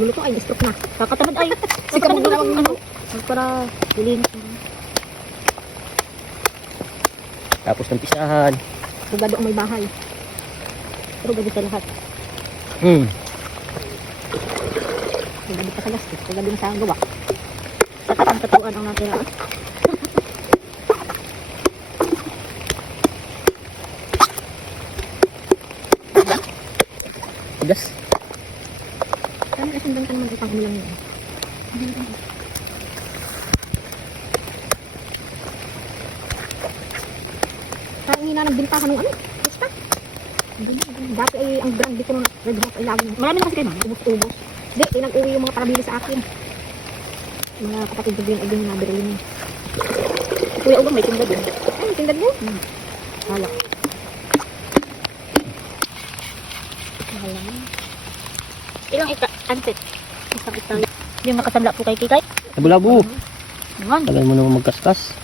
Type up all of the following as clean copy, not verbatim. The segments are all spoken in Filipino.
Gulo ko ay na-stroke na. Kakatamad ay. Kakatamad na lang ano. Para bilhin. Tapos ng pisahan. Hugado ang may bahay. Hugado sa lahat. Hugado pa sa gastos. Hugado na sa gawa. Sa katang-katuan ang natira. Gas. Kami kasundan ka naman ipang ulang yun. Kaya nga nagbinta ka nung ano. Basta. Dati ay ang brand dito nung Red Hot ay lagi. Marami na kasi kayo mga ubos-ubos. Hindi, nag-uwi yung mga parabili sa akin. Mga kapatid ko din ay din nabili niya. Kuya Ugang may tinda din. Ay, tinda din. Halak. Ilang antet? Isang itali. Yung nakatanda po kay Kikay. Labo-labo. Naman. Tagal mo naman magkaskas.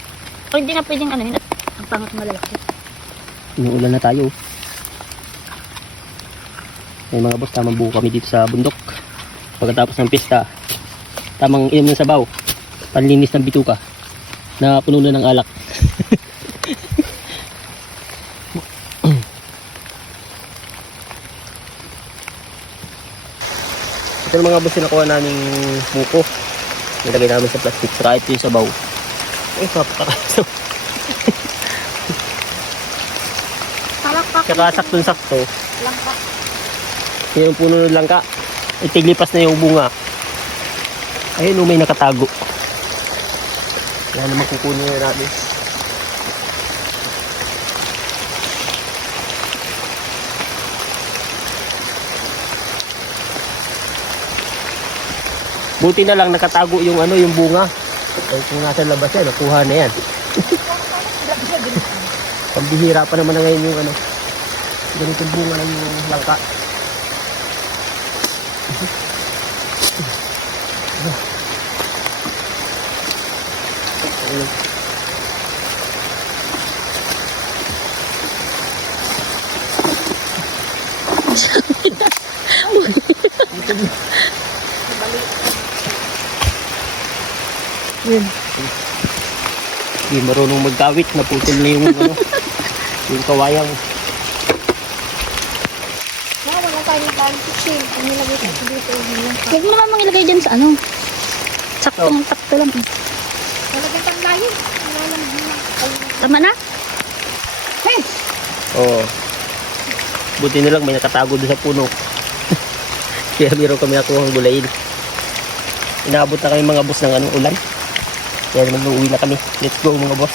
O hindi na pwedeng ano yun. Ang pangat malalaki. Inuulan na tayo. May mga boss, tamang buo kami dito sa bundok. Pagkatapos ng pista, tamang inom ng sabaw. Panlinis ng bituka na puno na ng alak. Ito yung mga boss na nakuha naming buko. Nilagay namin sa plastic. Saka ito yung sabaw. Ay, kapatakaso. Salakpak. Saka saktong-sakto. Langka. Yung puno ng langka. Itiglipas na yung bunga. Ayun, may nakatago. Yan naman kukunin na natin. Buti na lang nakatago yung ano, yung bunga. Ay, kung nasa labas yan, nakuha na yan. Pambihira pa naman na ngayon yung ano, ganitong bunga ng yung langka. Hindi marunong magkawit, naputol na yung ano, yung kawayang. Wala tayong baling kitchen. Ang nilagay ko dito. Huwag mo naman ilagay dyan sa ano. Saktong-sakto lang. Nalagyan pang layo. Tama na? Oo. Buti na lang may nakatago doon sa puno. Kaya meron kami nakuhang gulayin. Inaabot na kami mga boss ng anong ulan. Kaya naman uwi na kami. Let's go mga boss.